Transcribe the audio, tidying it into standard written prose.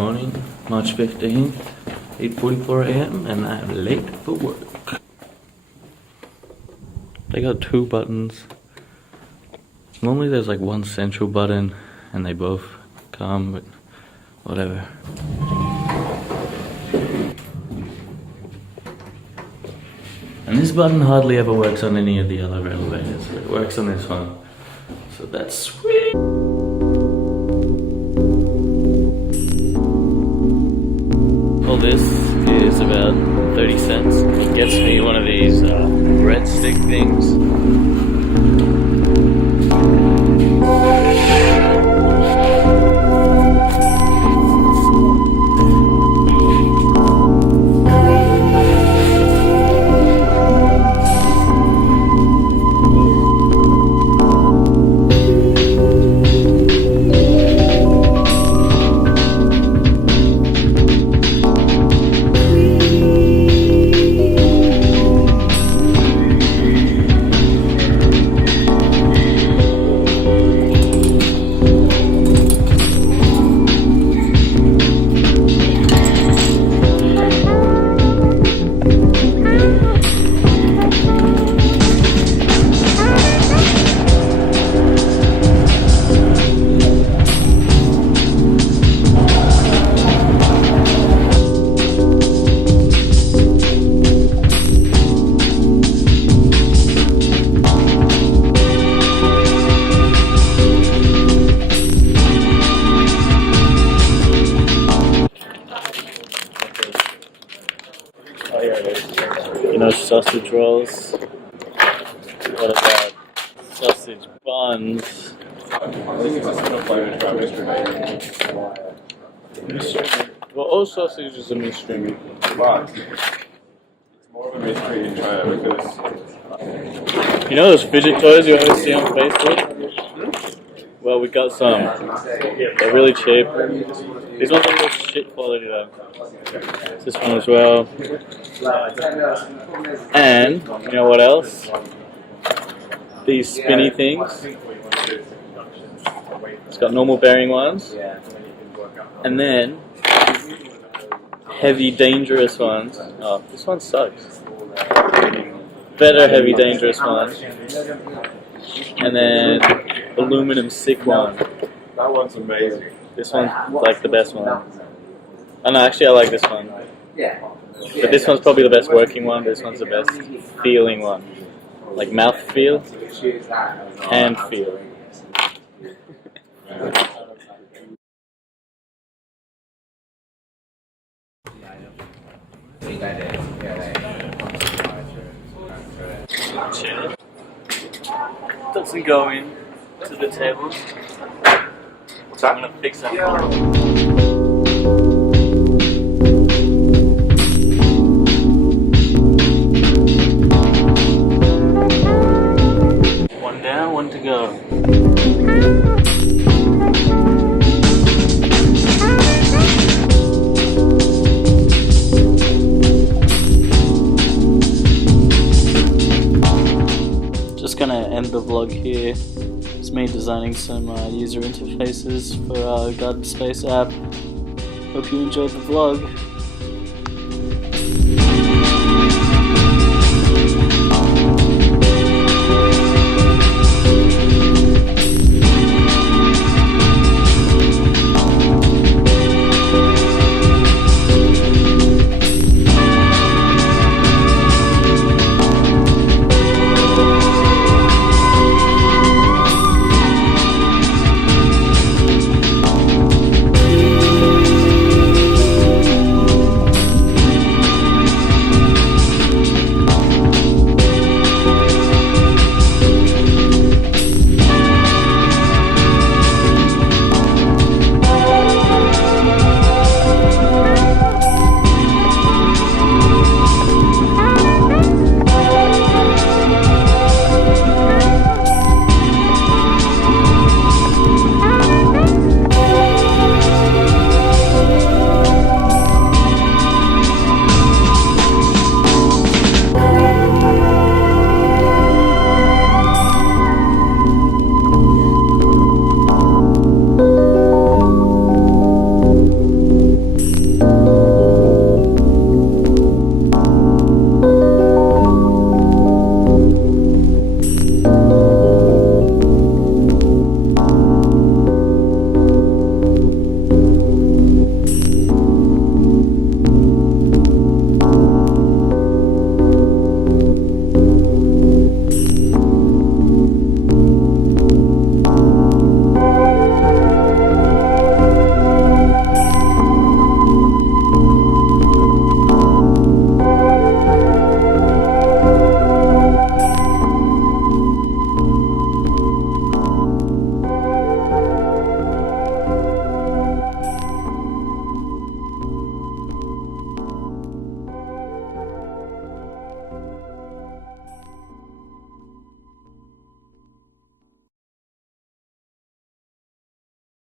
Morning, March 15th, 8:44 AM, and I'm late for work. They got 2 buttons. Normally there's like one central button, and they both come, but whatever. And this button hardly ever works on any of the other elevators. It works on this one, so that's sweet. All this is about 30 cents. It gets me one of these breadstick things. You know, sausage rolls. What about sausage buns? Mystery. Well, all sausages are mystery. But it's more of a mystery in China because you know those fidget toys you always see on Facebook? Well, we got some. They're really cheap. These ones are real shit quality though. This one as well. And, you know what else? These spinny things. It's got normal bearing ones. And then, heavy dangerous ones. Oh, this one sucks. Better heavy dangerous one. And then, aluminum sick one. That one's amazing. This one's like the best one. Oh no, actually I like this one. But this one's probably the best working one. This one's the best feeling one. Like mouth feel, hand feel. Chair doesn't go in to the table. So I'm gonna fix that. One down, one to go. Just gonna end the vlog here. It's me designing some user interfaces for our Garden Space app. Hope you enjoyed the vlog.